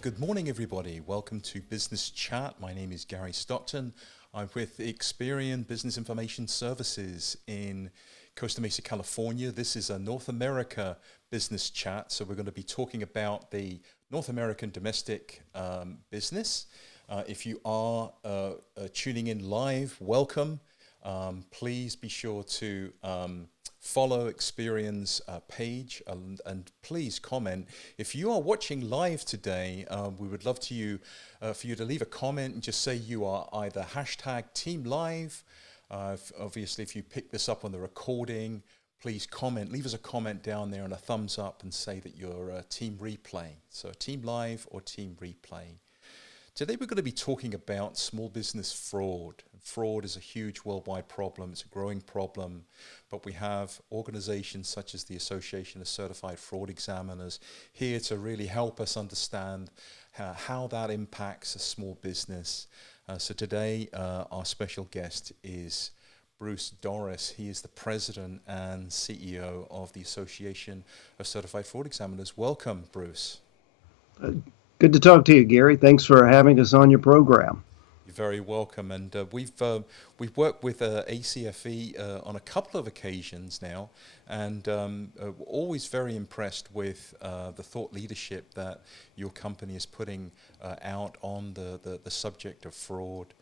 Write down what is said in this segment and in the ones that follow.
good morning, everybody. Welcome to Business Chat. My name is Gary Stockton. I'm with Experian Business Information Services in Costa Mesa, California. This is a North America Business Chat, so we're going to be talking about the North American domestic business. If you are tuning in live, welcome. Please be sure to follow Experian's page and please comment. If you are watching live today, we would love for you to leave a comment and just say you are either hashtag Team Live. Obviously, if you pick this up on the recording, please comment. Leave us a comment down there and a thumbs up and say that you're Team Replay. So Team Live or Team Replay. Today we're going to be talking about small business fraud. Fraud is a huge worldwide problem. It's a growing problem, but we have organizations such as the Association of Certified Fraud Examiners here to really help us understand how that impacts a small business. So today our special guest is Bruce Dorris. He is the president and CEO of the Association of Certified Fraud Examiners. Welcome, Bruce. Good to talk to you, Gary. Thanks for having us on your program. You're very welcome. And we've worked with ACFE on a couple of occasions now, and always very impressed with the thought leadership that your company is putting out on the subject of fraud.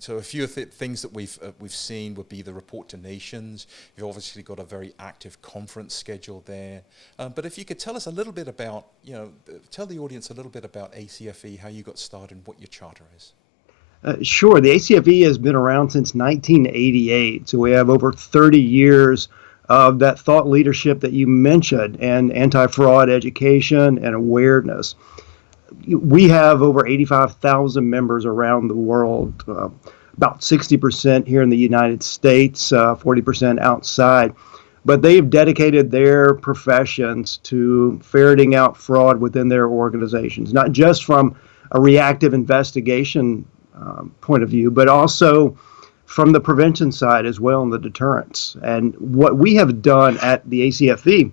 So a few things that we've seen would be the report to nations. You've obviously got a very active conference schedule there. But if you could tell us a little bit about, tell the audience a little bit about ACFE, how you got started, and what your charter is. Sure. The ACFE has been around since 1988, so we have over 30 years of that thought leadership that you mentioned and anti-fraud education and awareness. We have over 85,000 members around the world, about 60% here in the United States, 40% outside. But they've dedicated their professions to ferreting out fraud within their organizations, not just from a reactive investigation point of view, but also from the prevention side as well and the deterrence. And what we have done at the ACFE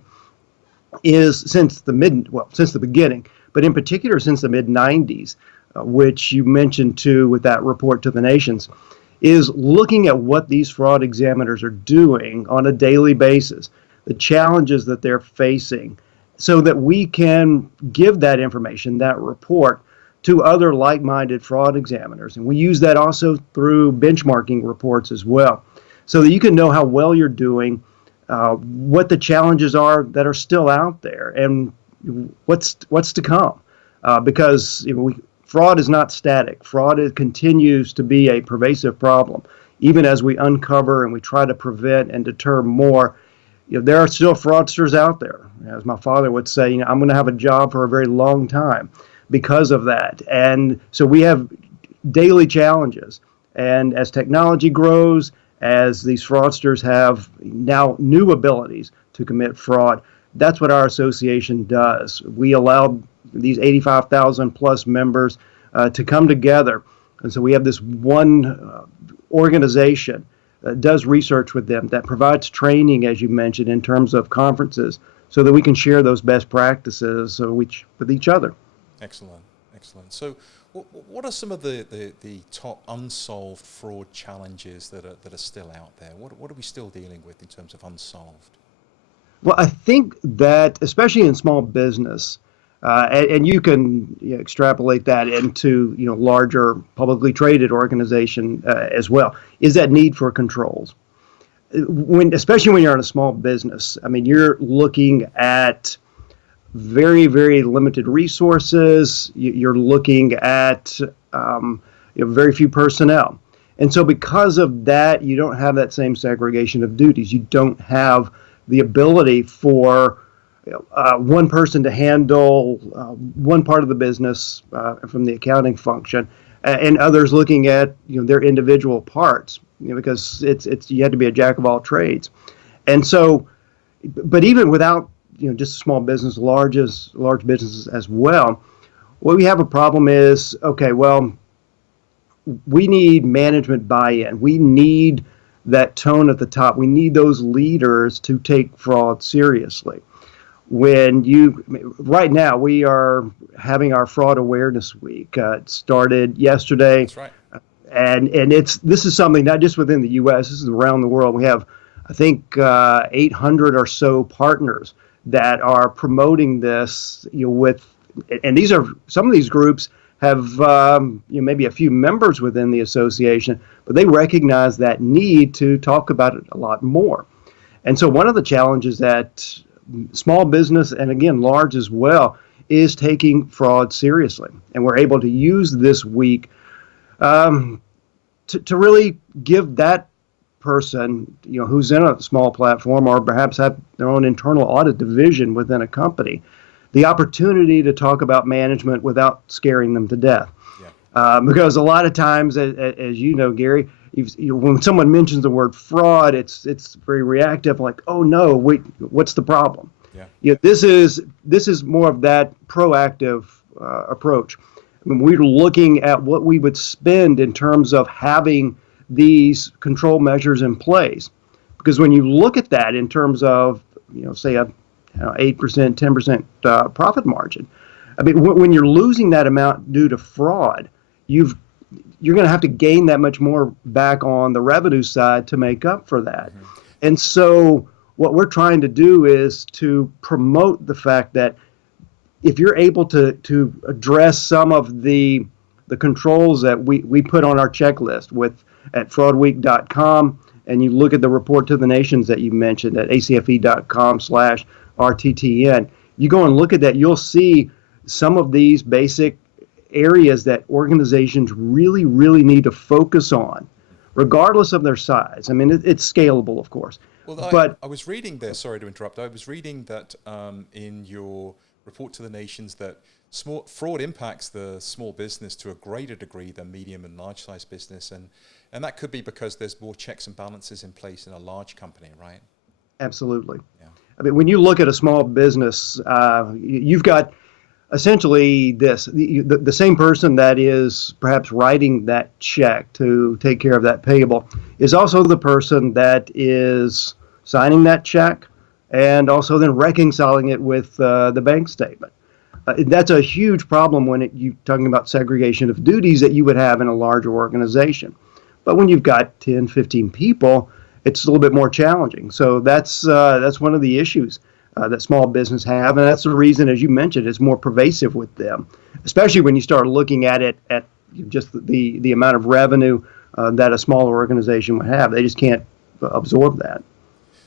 is since the beginning, but in particular since the mid-90s, which you mentioned too with that report to the nations, is looking at what these fraud examiners are doing on a daily basis, the challenges that they're facing, so that we can give that information, that report, to other like-minded fraud examiners. And we use that also through benchmarking reports as well, so that you can know how well you're doing, what the challenges are that are still out there, and what's to come, because fraud is not static. Fraud continues to be a pervasive problem, even as we uncover and we try to prevent and deter more. There are still fraudsters out there. As my father would say, I'm going to have a job for a very long time because of that. And so we have daily challenges. And as technology grows, as these fraudsters have now new abilities to commit fraud, that's what our association does. We allow these 85,000 plus members to come together. And so we have this one organization that does research with them, that provides training, as you mentioned, in terms of conferences, so that we can share those best practices with each other. Excellent, excellent. So what are some of the top unsolved fraud challenges that are still out there? What are we still dealing with in terms of unsolved? Well, I think that, especially in small business, and you can extrapolate that into larger publicly traded organization as well, is that need for controls. Especially when you're in a small business, you're looking at very, very limited resources. You're looking at very few personnel. And so because of that, you don't have that same segregation of duties. You don't have the ability for one person to handle one part of the business from the accounting function, and others looking at their individual parts, because it's you have to be a jack of all trades. And so, but even without just small business, large businesses as well, what we have a problem is, okay, well, we need management buy-in. We need that tone at the top. We need those leaders to take fraud seriously. Right now we are having our fraud awareness week. It started yesterday, That's right. and this is something not just within the U.S. This is around the world. We have, I think, 800 or so partners that are promoting this. And these are some of these groups have maybe a few members within the association, but they recognize that need to talk about it a lot more. And so one of the challenges that small business, and again large as well, is taking fraud seriously. And we're able to use this week um, to really give that person, who's in a small platform or perhaps have their own internal audit division within a company, the opportunity to talk about management without scaring them to death. Yeah. Because a lot of times, as you know, Gary, when someone mentions the word fraud, it's very reactive, like, oh no, what's the problem? Yeah. This is more of that proactive approach. I mean, we're looking at what we would spend in terms of having these control measures in place, because when you look at that in terms of say a 8%, 10% profit margin, I mean, when you're losing that amount due to fraud, you're going to have to gain that much more back on the revenue side to make up for that. Mm-hmm. And so what we're trying to do is to promote the fact that if you're able to address some of the controls that we put on our checklist at fraudweek.com, and you look at the report to the nations that you mentioned at acfe.com/RTTN, you go and look at that, you'll see some of these basic areas that organizations really, really need to focus on, regardless of their size. I mean, it's scalable, of course. Well, But I was reading there, sorry to interrupt, I was reading that in your report to the nations that fraud impacts the small business to a greater degree than medium and large size business, and that could be because there's more checks and balances in place in a large company, right? absolutely. Yeah. I mean, when you look at a small business, you've got essentially the same person that is perhaps writing that check to take care of that payable is also the person that is signing that check and also then reconciling it with the bank statement. That's a huge problem when you're talking about segregation of duties that you would have in a larger organization. But when you've got 10, 15 people, it's a little bit more challenging. So that's one of the issues that small business have, and that's the reason, as you mentioned, it's more pervasive with them, especially when you start looking at it at just the amount of revenue that a smaller organization would have. They just can't absorb that.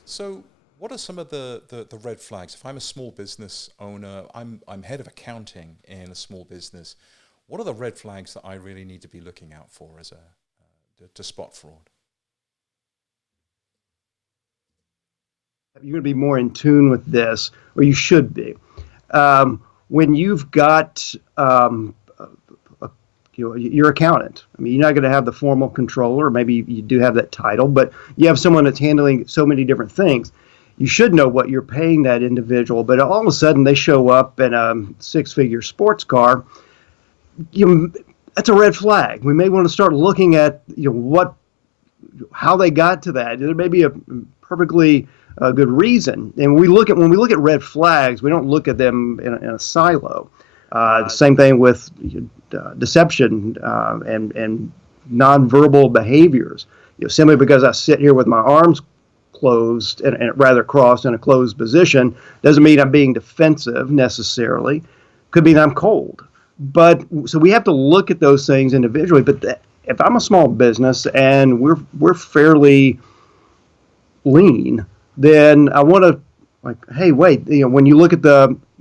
So what are some of the red flags? If I'm a small business owner, I'm head of accounting in a small business, what are the red flags that I really need to be looking out for as to spot fraud? You're going to be more in tune with this, or you should be. When you've got your accountant, I mean, you're not going to have the formal controller. Maybe you do have that title, but you have someone that's handling so many different things. You should know what you're paying that individual, but all of a sudden they show up in a six-figure sports car. That's a red flag. We may want to start looking at how they got to that. There may be a perfectly good reason. And when we look at red flags, we don't look at them in a silo. Same thing with deception and nonverbal behaviors. Simply because I sit here with my arms closed and rather crossed in a closed position doesn't mean I'm being defensive necessarily. Could mean I'm cold. But so we have to look at those things individually. But if I'm a small business and we're fairly lean, then I want to hey, wait, when you look at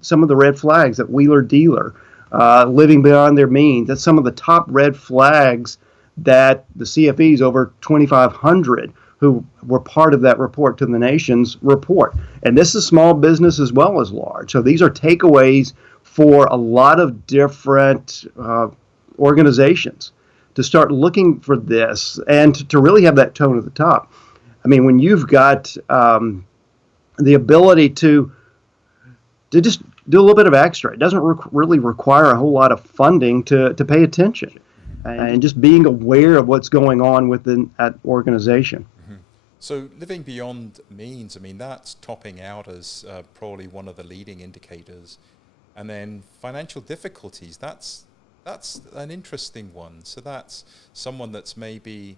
some of the red flags that wheeler dealer, living beyond their means, that's some of the top red flags that the CFEs, over 2,500 who were part of that report to the nations, report. And this is small business as well as large. So these are takeaways for a lot of different organizations to start looking for this and to really have that tone at the top. I mean, when you've got the ability to just do a little bit of extra, it doesn't really require a whole lot of funding to pay attention and just being aware of what's going on within that organization. Mm-hmm. So living beyond means, I mean, that's topping out as probably one of the leading indicators. And then financial difficulties, that's an interesting one. So that's someone that's maybe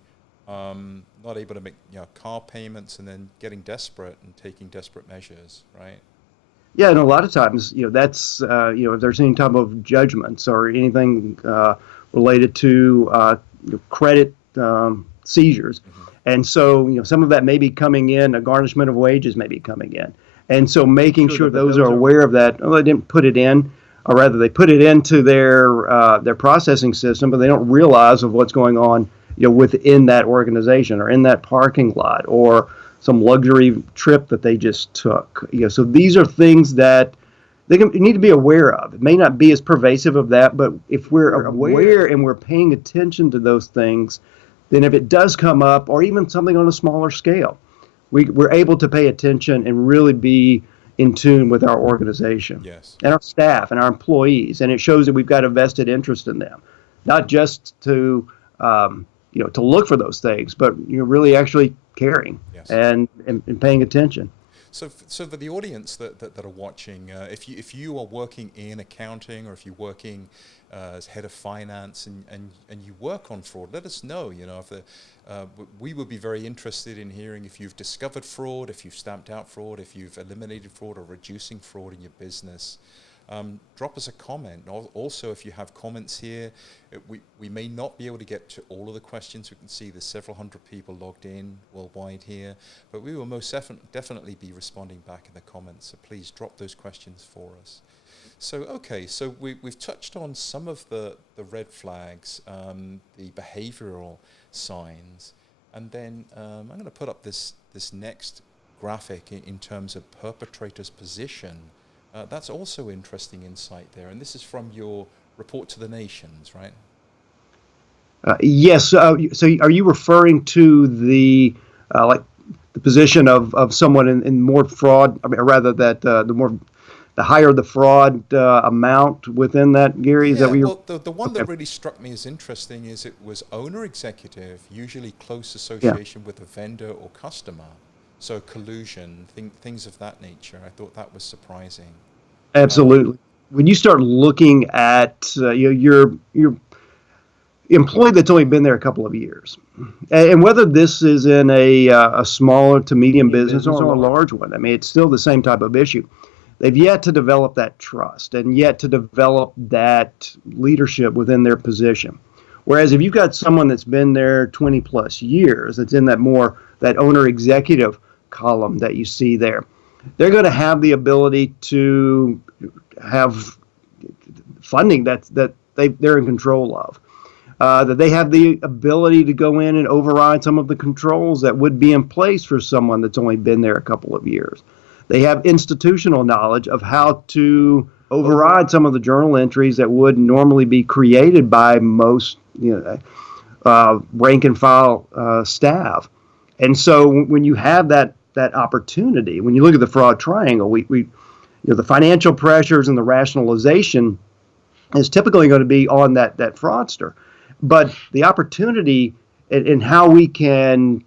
not able to make car payments and then getting desperate and taking desperate measures, right? Yeah, and a lot of times, that's if there's any type of judgments or anything related to credit seizures, Hmm. and so some of that may be coming in, a garnishment of wages may be coming in, and so making sure that those are aware of that. Oh, they didn't put it in, or rather, they put it into their processing system, but they don't realize of what's going on, within that organization or in that parking lot or some luxury trip that they just took. So these are things that need to be aware of. It may not be as pervasive of that, but if we're aware and we're paying attention to those things, then if it does come up, or even something on a smaller scale, we're able to pay attention and really be in tune with our organization, Yes. and our staff and our employees. And it shows that we've got a vested interest in them, not just to look for those things, but really actually caring, Yes. and paying attention. So for the audience that are watching, if you are working in accounting, or if you're working as head of finance and you work on fraud, let us know. We would be very interested in hearing if you've discovered fraud, if you've stamped out fraud, if you've eliminated fraud or reducing fraud in your business. Drop us a comment. Also, if you have comments here, we may not be able to get to all of the questions. We can see there's several hundred people logged in worldwide here, but we will most definitely be responding back in the comments. So please drop those questions for us. So, okay, so we've touched on some of the red flags, the behavioral signs, and then I'm going to put up this next graphic in terms of perpetrator's position. That's also interesting insight there, and this is from your report to the nations, right? Yes. So are you referring to the like the position of someone in more fraud? I mean, or rather that the higher the fraud amount within that, Gary? Is that what you're? Well, the one that really struck me as interesting is it was owner executive, usually close association with a vendor or customer. So collusion, things of that nature. I thought that was surprising. Absolutely. When you start looking at your employee that's only been there a couple of years, and whether this is in a smaller to medium business or a large one, I mean, it's still the same type of issue. They've yet to develop that trust and yet to develop that leadership within their position. Whereas if you've got someone that's been there 20 plus years, that's in that owner executive column that you see there, they're going to have the ability to have funding that they're in control of. That they have the ability to go in and override some of the controls that would be in place for someone that's only been there a couple of years. They have institutional knowledge of how to override some of the journal entries that would normally be created by most rank and file staff. And so when you have that opportunity, when you look at the fraud triangle, the financial pressures and the rationalization is typically going to be on that fraudster. But the opportunity and how we can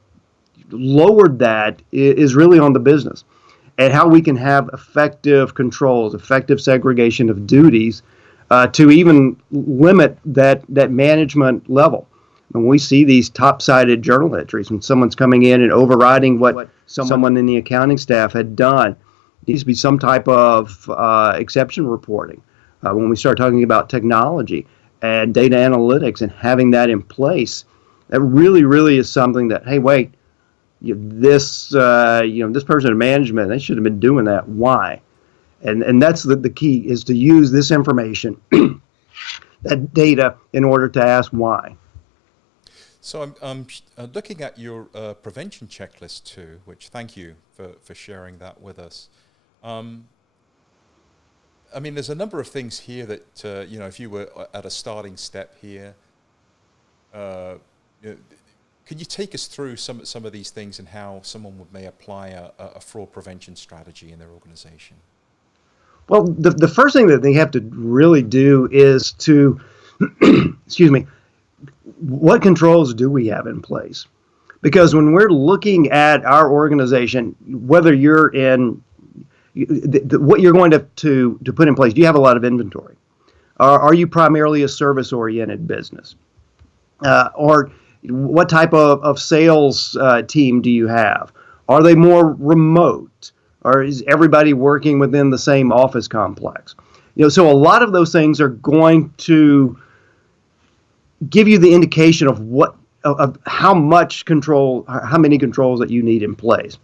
lower that is really on the business, and how we can have effective controls, effective segregation of duties to even limit that management level. When we see these top-sided journal entries, when someone's coming in and overriding what someone in the accounting staff had done, there needs to be some type of exception reporting. When we start talking about technology and data analytics and having that in place, that really, really is something that, hey, wait, this person in management, they should have been doing that. Why? And that's the key, is to use this information, that data, in order to ask why. So I'm looking at your prevention checklist too, which thank you for sharing that with us. I mean, there's a number of things here that, if you were at a starting step here, can you take us through some of these things and how someone may apply a fraud prevention strategy in their organization? Well, the first thing that they have to really do is to, excuse me, what controls do we have in place? Because when we're looking at our organization, whether you're in what you're going to put in place, do you have a lot of inventory? Are you primarily a service-oriented business? Or what type of sales team do you have? Are they more remote? Or is everybody working within the same office complex? So a lot of those things are going to give you the indication of how much control, how many controls that you need in place.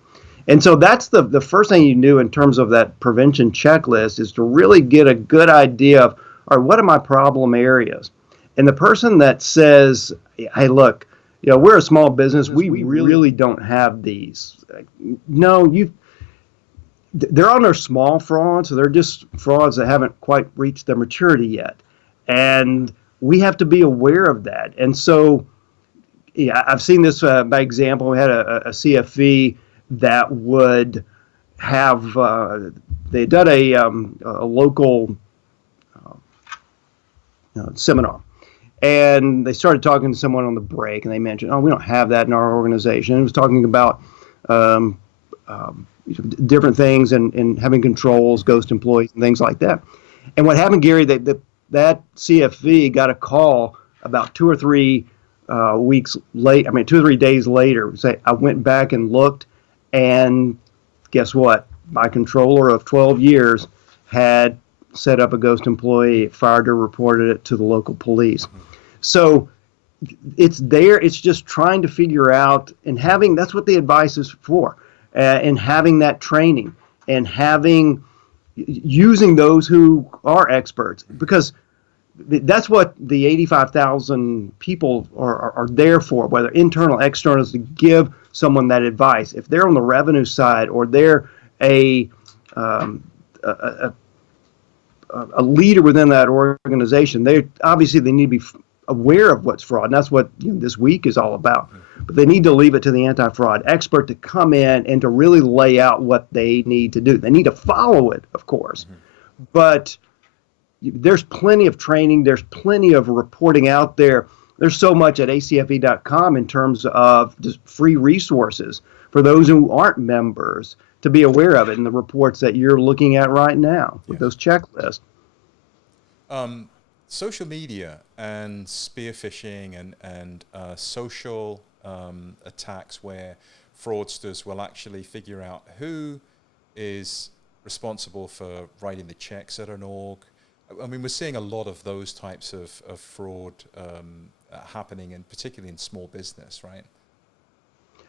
And so that's the first thing you do in terms of that prevention checklist, is to really get a good idea of, all right, what are my problem areas? And the person that says, hey, look, we're a small business, we really don't have these. No, they're on their small frauds, so they're just frauds that haven't quite reached their maturity yet. And we have to be aware of that. And so, yeah, I've seen this by example. We had a CFE that would have, they had done a local seminar. And they started talking to someone on the break, and they mentioned, oh, we don't have that in our organization. It was talking about different things and having controls, ghost employees, and things like that. And what happened, Gary, that CFE got a call about 2 or 3 weeks late. 2 or 3 days later. Say, I went back and looked, and guess what? My controller of 12 years had set up a ghost employee, fired her, reported it to the local police. So it's there. It's just trying to figure out, and that's what the advice is for, and having that training and using those who are experts, because that's what the 85,000 people are there for, whether internal, external, is to give someone that advice. If they're on the revenue side, or they're a leader within that organization, they need to be aware of what's fraud, and that's what this week is all about. But they need to leave it to the anti-fraud expert to come in and to really lay out what they need to do. They need to follow it, of course, but there's plenty of training, there's plenty of reporting out there. There's so much at acfe.com in terms of just free resources for those who aren't members to be aware of it, and the reports that you're looking at right now with those checklists. Social media and spear phishing and social attacks, where fraudsters will actually figure out who is responsible for writing the checks at an org. We're seeing a lot of those types of fraud happening, and particularly in small business, right?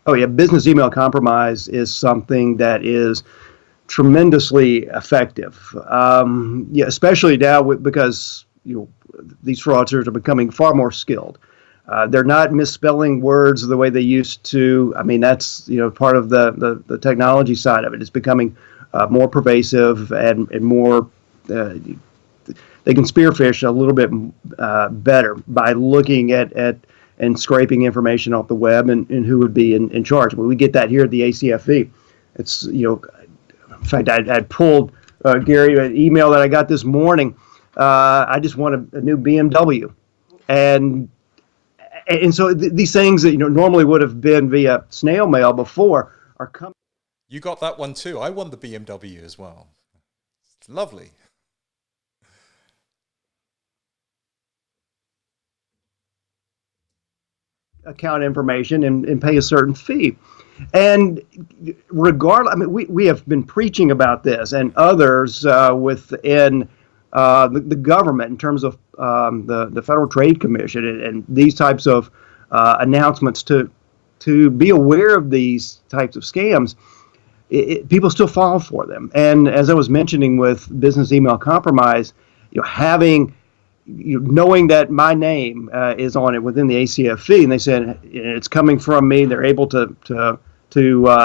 Oh yeah, business email compromise is something that is tremendously effective. Especially now because these fraudsters are becoming far more skilled. They're not misspelling words the way they used to. That's part of the technology side of it. It's becoming more pervasive and more. They can spearfish a little bit better by looking at and scraping information off the web and who would be in charge. Well, we get that here at the ACFE. It's in fact, I pulled Gary an email that I got this morning. I just want a new BMW, and so these things that normally would have been via snail mail before are coming. You got that one too. I won the BMW as well. It's lovely. Account information and pay a certain fee. And regardless, we have been preaching about this, and others within the government in terms of the Federal Trade Commission and these types of announcements to be aware of these types of scams. People still fall for them. And as I was mentioning with business email compromise, knowing that my name is on it within the ACFE, and they said it's coming from me, they're able to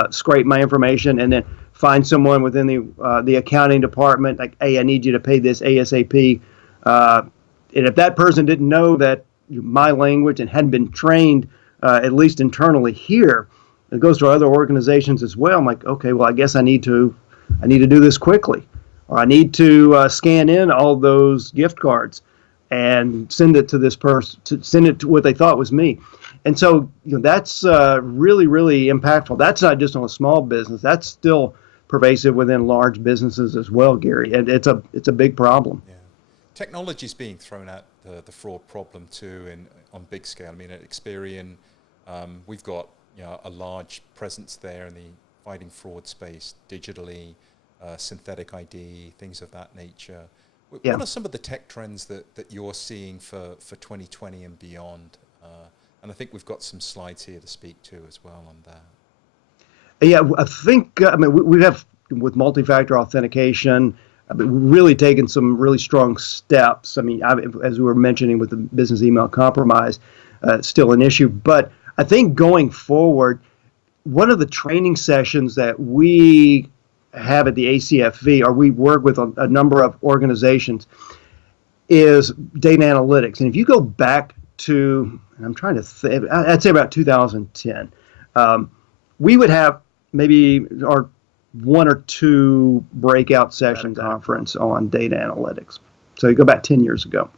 scrape my information and then find someone within the accounting department, like, hey, I need you to pay this ASAP. And if that person didn't know that my language and hadn't been trained, at least internally here, it goes to other organizations as well. I'm like, okay, well, I guess I need to do this quickly, or I need to scan in all those gift cards and send it to this person, to send it to what they thought was me. And so, that's really, really impactful. That's not just on a small business. That's still pervasive within large businesses as well, Gary. And it's a big problem. Yeah. Technology is being thrown at the fraud problem too, on big scale. I mean, at Experian, we've got a large presence there in the fighting fraud space, digitally, synthetic ID, things of that nature. Yeah. What are some of the tech trends that you're seeing for 2020 and beyond? And I think we've got some slides here to speak to as well on that. Yeah, I think, we have, with multi-factor authentication, really taken some really strong steps. I mean, as we were mentioning with the business email compromise, it's still an issue. But I think going forward, one of the training sessions that we have at the ACFE, or we work with a number of organizations, is data analytics. And if you go back to, I'm trying to think, I'd say about 2010, we would have maybe our one or two breakout session conference on data analytics. So you go back 10 years ago.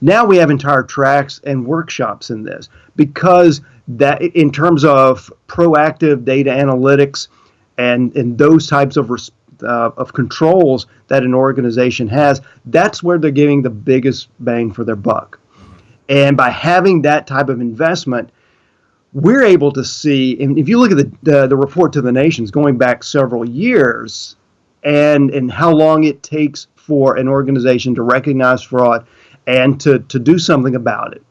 Now we have entire tracks and workshops in this, because that, in terms of proactive data analytics and those types of controls that an organization has, that's where they're getting the biggest bang for their buck. And by having that type of investment, we're able to see, and if you look at the report to the nations going back several years, and how long it takes for an organization to recognize fraud and to do something about it,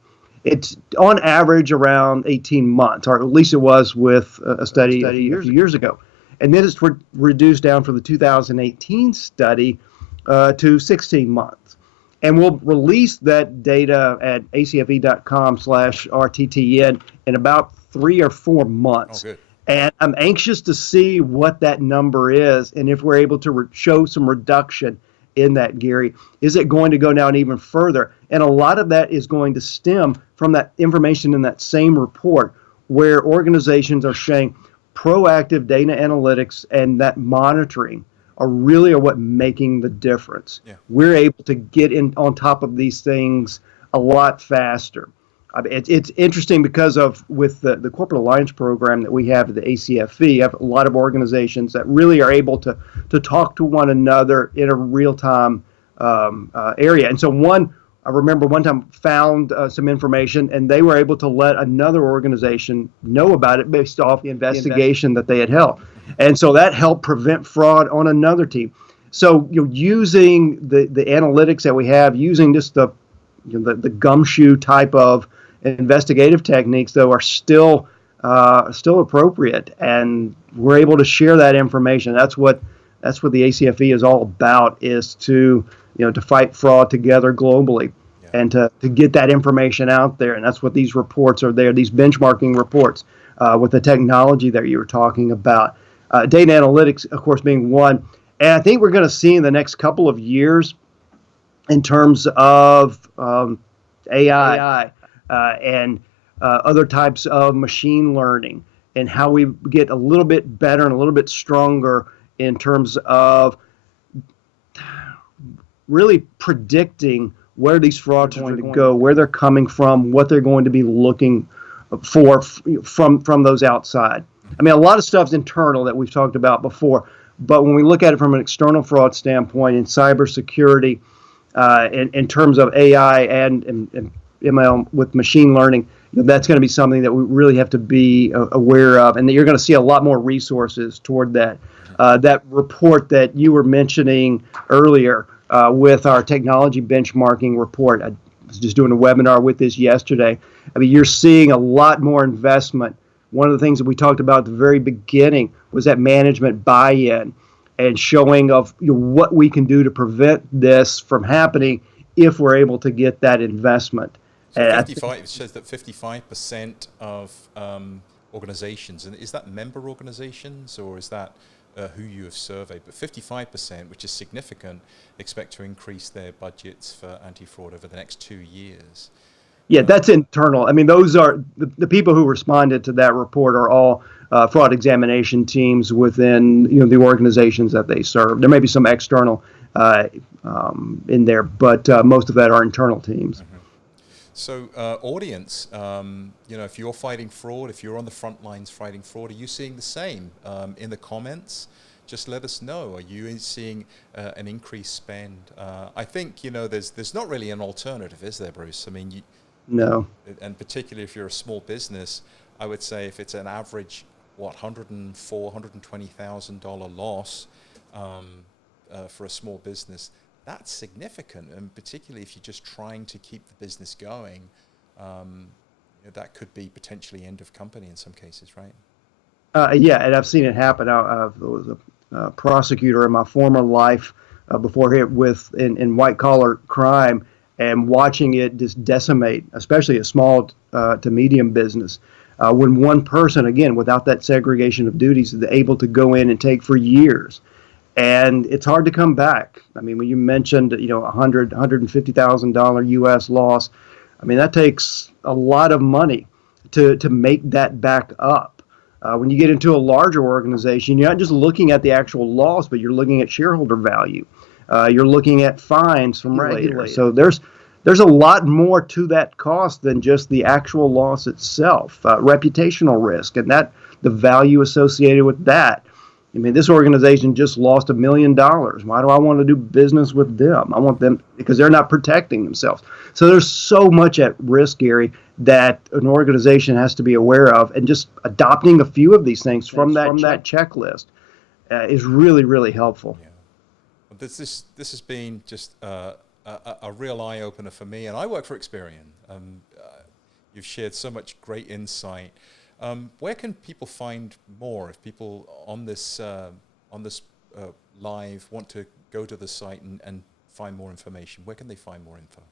it's on average around 18 months, or at least it was with a study a few years ago. And then it's reduced down from the 2018 study to 16 months. And we'll release that data at acfe.com/RTTN in about 3 or 4 months. Oh, good. And I'm anxious to see what that number is, and if we're able to show some reduction in that, Gary. Is it going to go down even further? And a lot of that is going to stem from that information in that same report, where organizations are saying proactive data analytics and that monitoring are what making the difference. Yeah. We're able to get in on top of these things a lot faster. I mean, it's interesting because with the corporate alliance program that we have at the ACFE, you have a lot of organizations that really are able to talk to one another in a real-time area. And so I remember one time found some information, and they were able to let another organization know about it based off the investigation that they had held. And so that helped prevent fraud on another team. So using the analytics that we have, using just the gumshoe type of investigative techniques, though, are still appropriate, and we're able to share that information. That's what the ACFE is all about, is to fight fraud together globally, and to get that information out there. And that's what these reports are there, these benchmarking reports with the technology that you were talking about. Data analytics, of course, being one. And I think we're going to see in the next couple of years, in terms of AI and other types of machine learning, and how we get a little bit better and a little bit stronger in terms of really predicting where these frauds are going to go, where they're coming from, what they're going to be looking for from those outside. I mean, a lot of stuff's internal that we've talked about before, but when we look at it from an external fraud standpoint in cybersecurity, in terms of AI and ML with machine learning, that's going to be something that we really have to be aware of, and that you're going to see a lot more resources toward that. That report that you were mentioning earlier with our technology benchmarking report, I was just doing a webinar with this yesterday. I mean, you're seeing a lot more investment. One of the things that we talked about at the very beginning was that management buy-in and showing of what we can do to prevent this from happening if we're able to get that investment. So it says that 55% of organizations, and is that member organizations, or is that who you have surveyed? But 55%, which is significant, expect to increase their budgets for anti-fraud over the next 2 years. Yeah, that's internal. I mean, those are the people who responded to that report are all fraud examination teams within the organizations that they serve. There may be some external in there, but most of that are internal teams. Mm-hmm. So, audience, if you're fighting fraud, if you're on the front lines fighting fraud, are you seeing the same? In the comments, just let us know. Are you seeing an increased spend? I think, there's not really an alternative, is there, Bruce? I mean, No. And particularly if you're a small business, I would say if it's an average, $120,000 loss for a small business, that's significant, and particularly if you're just trying to keep the business going, that could be potentially end of company in some cases, right? Yeah, and I've seen it happen. I was a prosecutor in my former life before here in white collar crime, and watching it just decimate, especially a small to medium business. When one person, again, without that segregation of duties, is able to go in and take for years. And it's hard to come back. I mean, when you mentioned, $150,000 U.S. loss, I mean, that takes a lot of money to make that back up. When you get into a larger organization, you're not just looking at the actual loss, but you're looking at shareholder value. You're looking at fines from regulators. So there's a lot more to that cost than just the actual loss itself. Reputational risk, and the value associated with that. I mean, this organization just lost $1 million. Why do I want to do business with them? I want them because they're not protecting themselves. So there's so much at risk, Gary, that an organization has to be aware of, and just adopting a few of these things from that checklist is really, really helpful. Yeah. Well, this has been just a real eye opener for me, and I work for Experian. You've shared so much great insight. Where can people find more if people on this live want to go to the site and find more information? Where can they find more info?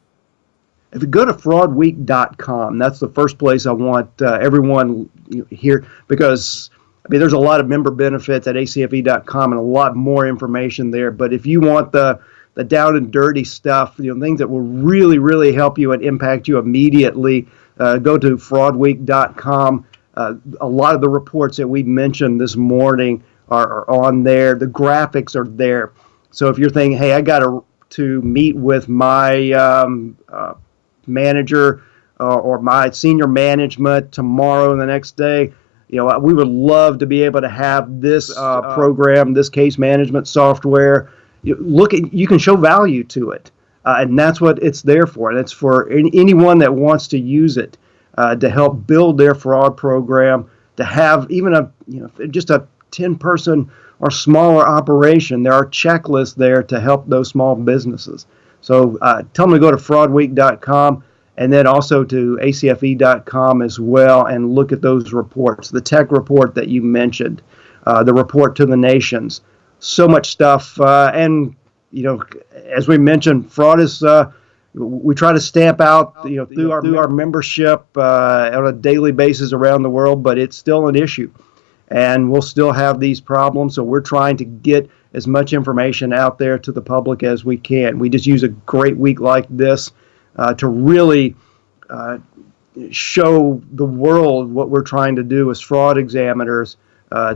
If you go to fraudweek.com, that's the first place I want everyone here, because I mean, there's a lot of member benefits at ACFE.com and a lot more information there. But if you want the down and dirty stuff, things that will really, really help you and impact you immediately, go to fraudweek.com. A lot of the reports that we mentioned this morning are on there. The graphics are there. So if you're thinking, hey, I got to meet with my manager or my senior management tomorrow and the next day, we would love to be able to have this program, this case management software. You can show value to it, and that's what it's there for. And it's for anyone that wants to use it. To help build their fraud program, to have even just a 10-person or smaller operation. There are checklists there to help those small businesses. So tell them to go to fraudweek.com and then also to acfe.com as well, and look at those reports. The tech report that you mentioned, the report to the nations, so much stuff. And as we mentioned, fraud is. We try to stamp out, through our membership on a daily basis around the world, but it's still an issue, and we'll still have these problems. So we're trying to get as much information out there to the public as we can. We just use a great week like this to really show the world what we're trying to do as fraud examiners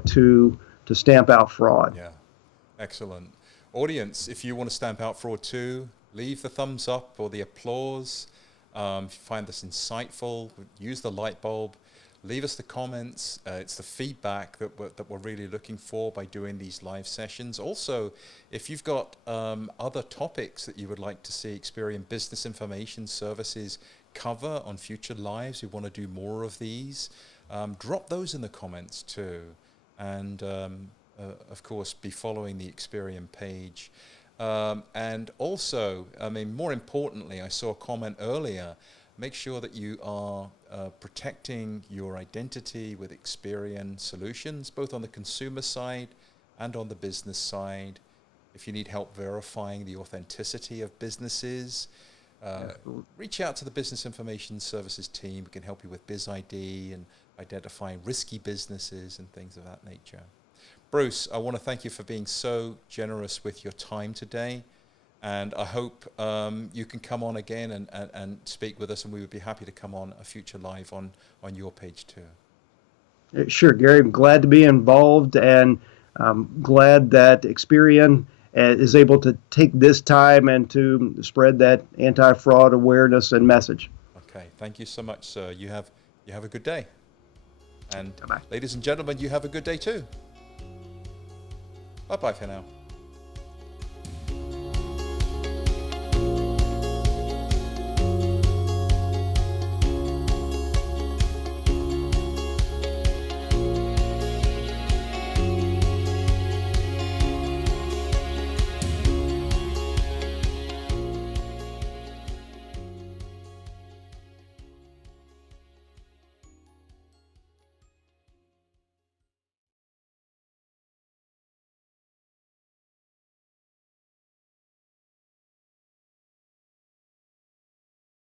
to stamp out fraud. Yeah, excellent. Audience, if you want to stamp out fraud too, leave the thumbs up or the applause. If you find this insightful, use the light bulb. Leave us the comments. It's the feedback that we're really looking for by doing these live sessions. Also, if you've got other topics that you would like to see Experian Business Information Services cover on future lives, we want to do more of these, drop those in the comments too. And of course, be following the Experian page. And also, more importantly, I saw a comment earlier, make sure that you are protecting your identity with Experian solutions, both on the consumer side and on the business side. If you need help verifying the authenticity of businesses, reach out to the Business Information Services team. We can help you with BizID and identifying risky businesses and things of that nature. Bruce, I want to thank you for being so generous with your time today, and I hope you can come on again and speak with us, and we would be happy to come on a future live on your page too. Sure, Gary. I'm glad to be involved, and I'm glad that Experian is able to take this time and to spread that anti-fraud awareness and message. Okay, thank you so much, sir. You have a good day. And Bye-bye. ladies and gentlemen, you have a good day too. Bye-bye for now.